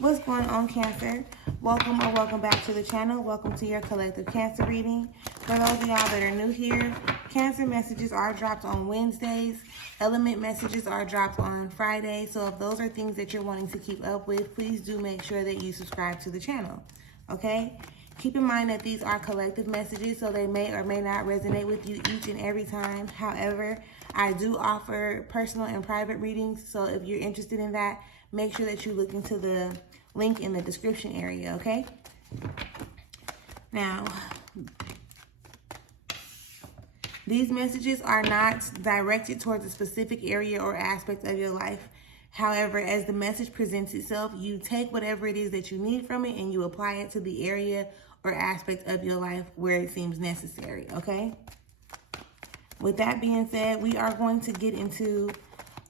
What's going on, Cancer? Welcome or welcome back to the channel. Welcome to your collective Cancer reading. For those of y'all that are new here, Cancer messages are dropped on Wednesdays. Element messages are dropped on Friday. So if those are things that you're wanting to keep up with, please do make sure that you subscribe to the channel. Okay? Keep in mind that these are collective messages, so they may or may not resonate with you each and every time. However, I do offer personal and private readings, so if you're interested in that, make sure that you look into the link in the description area, okay? Now, these messages are not directed towards a specific area or aspect of your life. However, as the message presents itself, you take whatever it is that you need from it and you apply it to the area or aspect of your life where it seems necessary, okay? With that being said, we are going to get into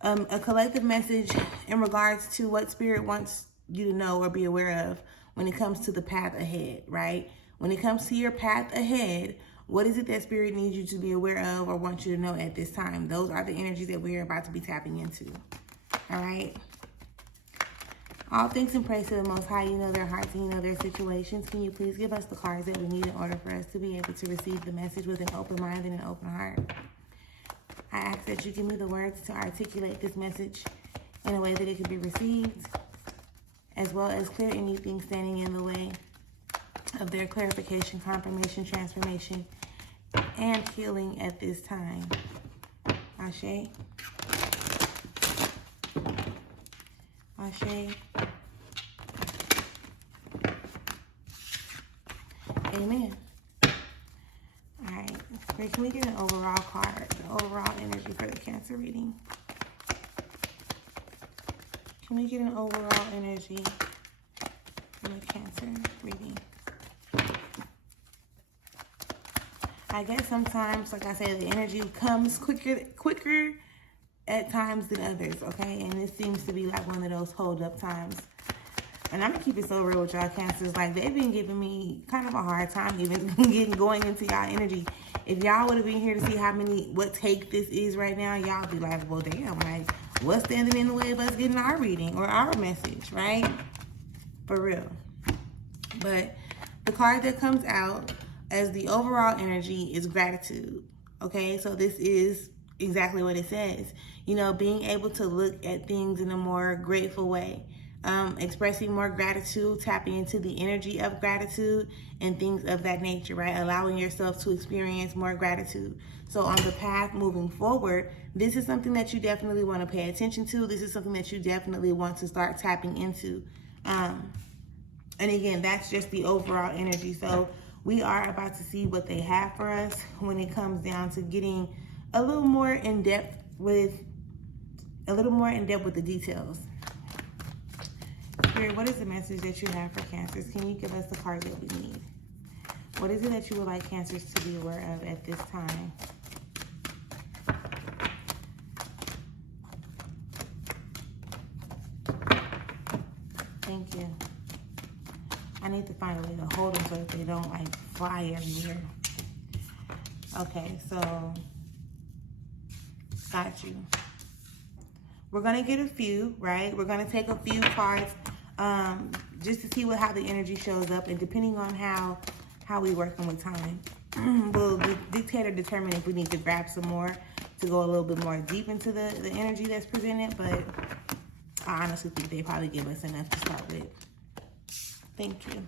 a collective message in regards to what Spirit wants you to know or be aware of when it comes to the path ahead, right? When it comes to your path ahead, what is it that Spirit needs you to be aware of or wants you to know at this time? Those are the energies that we are about to be tapping into, all right? All thanks and praise to the Most High. You know their hearts and you know their situations. Can you please give us the cards that we need in order for us to be able to receive the message with an open mind and an open heart? I ask that you give me the words to articulate this message in a way that it can be received, as well as clear anything standing in the way of their clarification, confirmation, transformation, and healing at this time. Ashe. Ashe. Amen. All right. Spirit, can we get an overall card, the overall energy for the Cancer reading? Can we get an overall energy for the Cancer reading? I guess sometimes, like I said, the energy comes quicker at times than others, okay? And this seems to be like one of those hold-up times. And I'm gonna keep it so real with y'all, Cancers. Like, they've been giving me kind of a hard time even going into y'all energy. If y'all would have been here to see what take this is right now, y'all be like, well, damn, like, what's standing in the way of us getting our reading or our message, right? For real. But the card that comes out as the overall energy is gratitude, okay? So this is exactly what it says. You know, being able to look at things in a more grateful way. Expressing more gratitude, tapping into the energy of gratitude and things of that nature, right? Allowing yourself to experience more gratitude. So on the path moving forward, this is something that you definitely want to pay attention to. This is something that you definitely want to start tapping into. And again, that's just the overall energy. So we are about to see what they have for us when it comes down to getting a little more in depth with the details. Spirit, what is the message that you have for Cancers? Can you give us the card that we need? What is it that you would like Cancers to be aware of at this time? Thank you. I need to find a way to hold them so that they don't like fly everywhere. Okay, so got you. We're going to get a few, right? We're going to take a few cards just to see how the energy shows up. And depending on how we working with time, will dictate or determine if we need to grab some more to go a little bit more deep into the energy that's presented. But I honestly think they probably give us enough to start with. Thank you.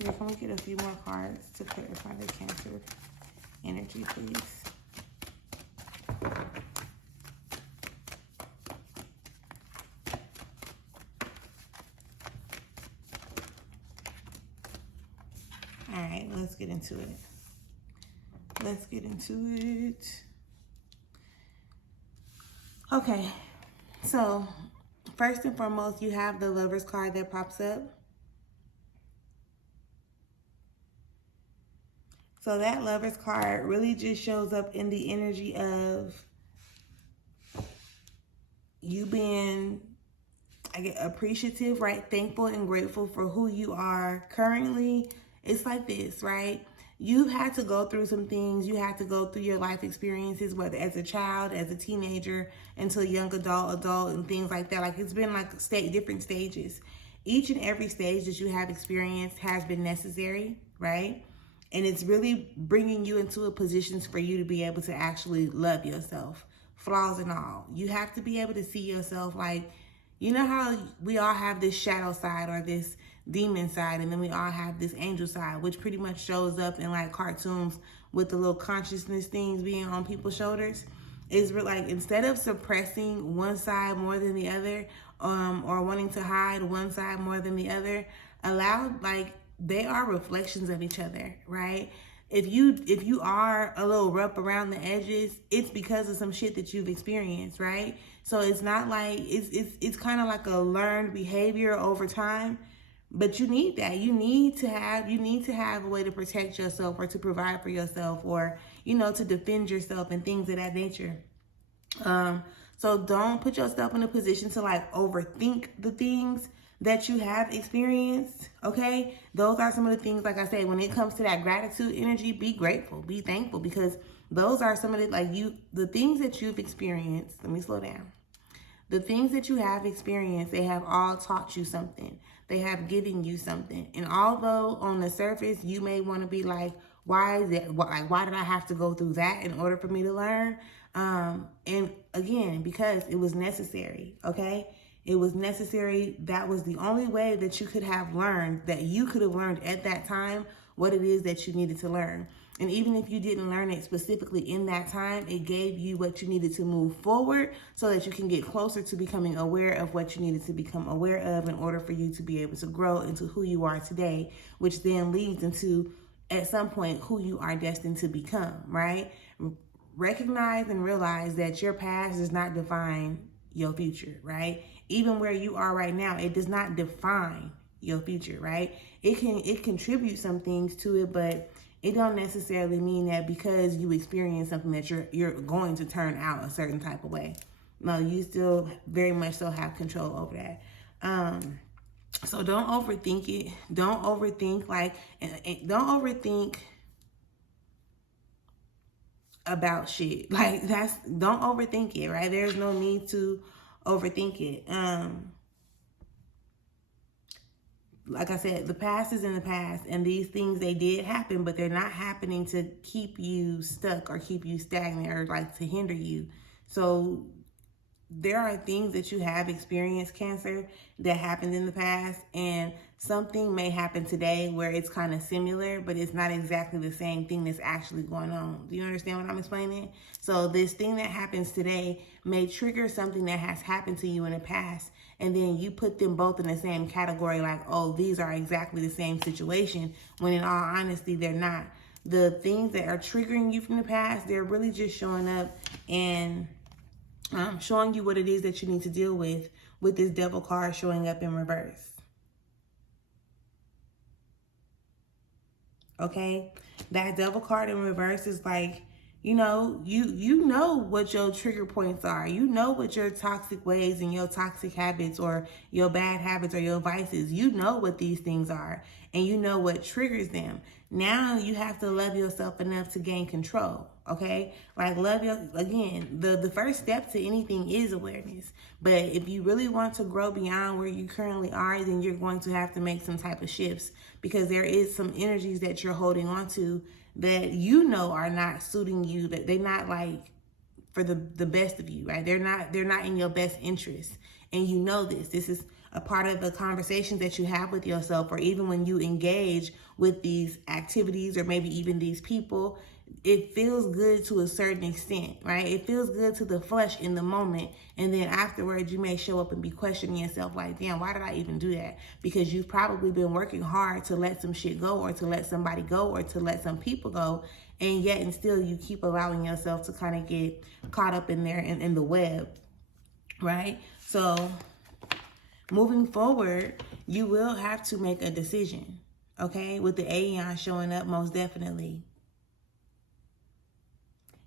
Can we get a few more cards to clarify the Cancer energy, please? All right, let's get into it. Let's get into it. Okay, so first and foremost, you have the Lover's card that pops up. So that Lover's card really just shows up in the energy of you being, I get appreciative, right? Thankful and grateful for who you are currently. It's like this, right? you've had to go through some things. You had to go through your life experiences, whether as a child, as a teenager, until young adult, and things like that. Like, it's been like different stages. Each and every stage that you have experienced has been necessary, right? And it's really bringing you into a position for you to be able to actually love yourself, flaws and all. You have to be able to see yourself like, you know how we all have this shadow side or this demon side, and then we all have this angel side, which pretty much shows up in like cartoons with the little consciousness things being on people's shoulders. Is like, instead of suppressing one side more than the other, or wanting to hide one side more than the other, allow, like, they are reflections of each other, right? If you are a little rough around the edges, it's because of some shit that you've experienced, right? So it's not like, it's kind of like a learned behavior over time, but you need that. You need to have a way to protect yourself, or to provide for yourself, or, you know, to defend yourself and things of that nature. So don't put yourself in a position to like overthink the things that you have experienced, okay? Those are some of the things, like I said, when it comes to that gratitude energy, be grateful, be thankful, because those are some of the, like, the things that you've experienced. Let me slow down. The things that you have experienced, they have all taught you something. They have given you something. And although on the surface, you may want to be like, why is it, like, why did I have to go through that in order for me to learn? And again, because it was necessary, okay? It was necessary. That was the only way that you could have learned, that you could have learned at that time what it is that you needed to learn. And even if you didn't learn it specifically in that time, it gave you what you needed to move forward so that you can get closer to becoming aware of what you needed to become aware of in order for you to be able to grow into who you are today, which then leads into, at some point, who you are destined to become, right? Recognize and realize that your past does not define your future, right? Even where you are right now, it does not define your future, right? It contributes some things to it, but it don't necessarily mean that because you experience something that you're going to turn out a certain type of way. No, you still very much so have control over that. So don't overthink it. Don't overthink don't overthink about shit. Like, don't overthink it, right? There's no need to overthink it. Like I said, the past is in the past, and these things, they did happen, but they're not happening to keep you stuck or keep you stagnant or like to hinder you. So there are things that you have experienced, Cancer, that happened in the past, and something may happen today where it's kind of similar, but it's not exactly the same thing that's actually going on. Do you understand what I'm explaining? So this thing that happens today may trigger something that has happened to you in the past, and then you put them both in the same category, like, oh, these are exactly the same situation, when in all honesty, they're not. The things that are triggering you from the past, they're really just showing up and showing you what it is that you need to deal with this Devil card showing up in reverse. Okay? That Devil card in reverse is like, you know what your trigger points are. You know what your toxic ways and your toxic habits or your bad habits or your vices. You know what these things are, and you know what triggers them. Now you have to love yourself enough to gain control, okay? Like, again, the first step to anything is awareness. But if you really want to grow beyond where you currently are, then you're going to have to make some type of shifts, because there is some energies that you're holding on to that you know are not suiting you, that they're not like for the best of you, right? They're not in your best interest. And you know this. This is a part of the conversations that you have with yourself, or even when you engage with these activities or maybe even these people. It feels good to a certain extent, right? It feels good to the flesh in the moment. And then afterwards, you may show up and be questioning yourself like, damn, why did I even do that? Because you've probably been working hard to let some shit go, or to let somebody go, or to let some people go. And yet and still you keep allowing yourself to kind of get caught up in there in the web, right? So moving forward, you will have to make a decision, okay? With the Aeon showing up, most definitely.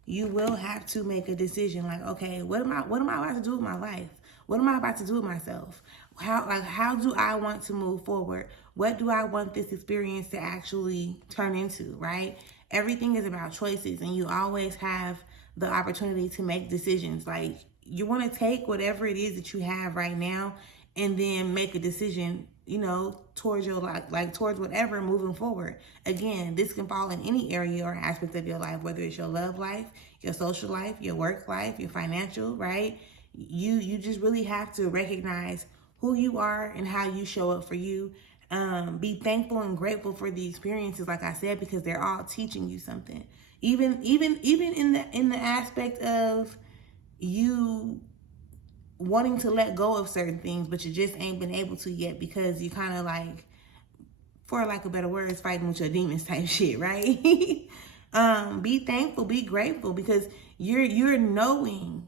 You will have to make a decision, like, okay, what am I about to do with my life? What am I about to do with myself? How do I want to move forward? What do I want this experience to actually turn into, right? Everything is about choices, and you always have the opportunity to make decisions. Like, you want to take whatever it is that you have right now and then make a decision, you know, towards your life, like towards whatever moving forward. Again, this can fall in any area or aspect of your life, whether it's your love life, your social life, your work life, your financial, right? You just really have to recognize who you are and how you show up for you. Be thankful and grateful for the experiences, like I said, because they're all teaching you something. Even in the aspect of you wanting to let go of certain things, but you just ain't been able to yet because you kind of like, for lack of better words, fighting with your demons type shit, right? Be thankful, be grateful, because you're knowing,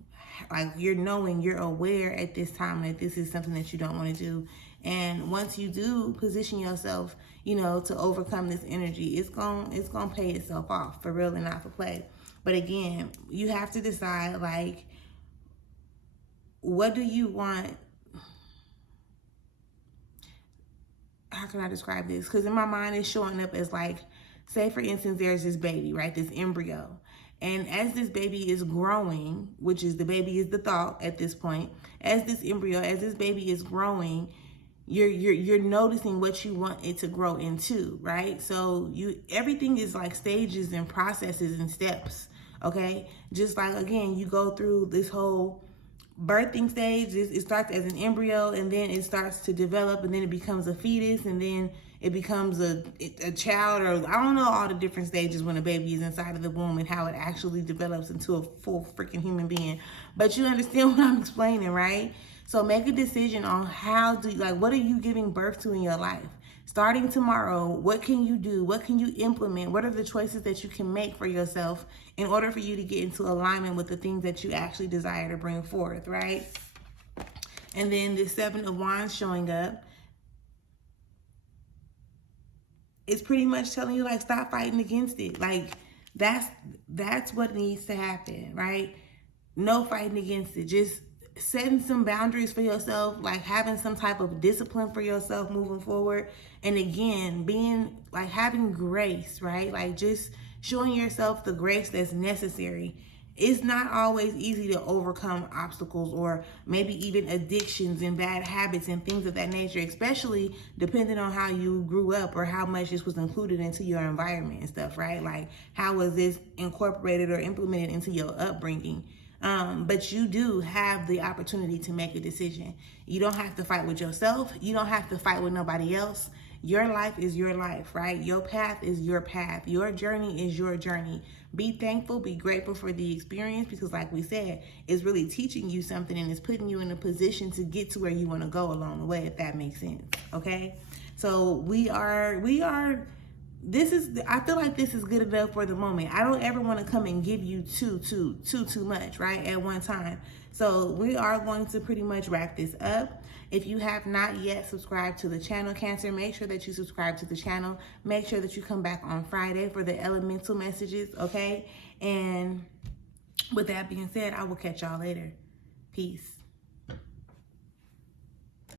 you're aware at this time that this is something that you don't want to do. And once you do position yourself, you know, to overcome this energy, it's gonna pay itself off, for real and not for play. But again, you have to decide, like, what do you want? How can I describe this? Because in my mind, it's showing up as, like, say for instance, there's this baby, right? This embryo. And as this baby is growing, which is, the baby is the thought at this point, as this embryo, as this baby is growing, you're noticing what you want it to grow into, right? So everything is like stages and processes and steps, okay? Just like, again, you go through this whole birthing stage. It starts as an embryo, and then it starts to develop, and then it becomes a fetus, and then it becomes a child, or I don't know all the different stages when a baby is inside of the womb and how it actually develops into a full freaking human being. But you understand what I'm explaining, right? So make a decision on what are you giving birth to in your life? Starting tomorrow, what can you do? What can you implement? What are the choices that you can make for yourself in order for you to get into alignment with the things that you actually desire to bring forth, right? And then the Seven of Wands showing up, it's pretty much telling you, like, stop fighting against it. Like, that's what needs to happen, right? No fighting against it. Just setting some boundaries for yourself, like having some type of discipline for yourself moving forward. And again, being like, having grace, right? Like, just showing yourself the grace that's necessary. It's not always easy to overcome obstacles, or maybe even addictions and bad habits and things of that nature, especially depending on how you grew up or how much this was included into your environment and stuff, right? Like, how was this incorporated or implemented into your upbringing? But you do have the opportunity to make a decision. You don't have to fight with yourself. You don't have to fight with nobody else. Your life is your life, right? Your path is your path. Your journey is your journey. Be thankful, be grateful for the experience, because like we said, it's really teaching you something, and it's putting you in a position to get to where you want to go along the way, if that makes sense, okay? So I feel like this is good enough for the moment. I don't ever want to come and give you too much, right, at one time. So we are going to pretty much wrap this up. If you have not yet subscribed to the channel, Cancer, make sure that you subscribe to the channel. Make sure that you come back on Friday for the elemental messages, okay? And with that being said, I will catch y'all later. Peace.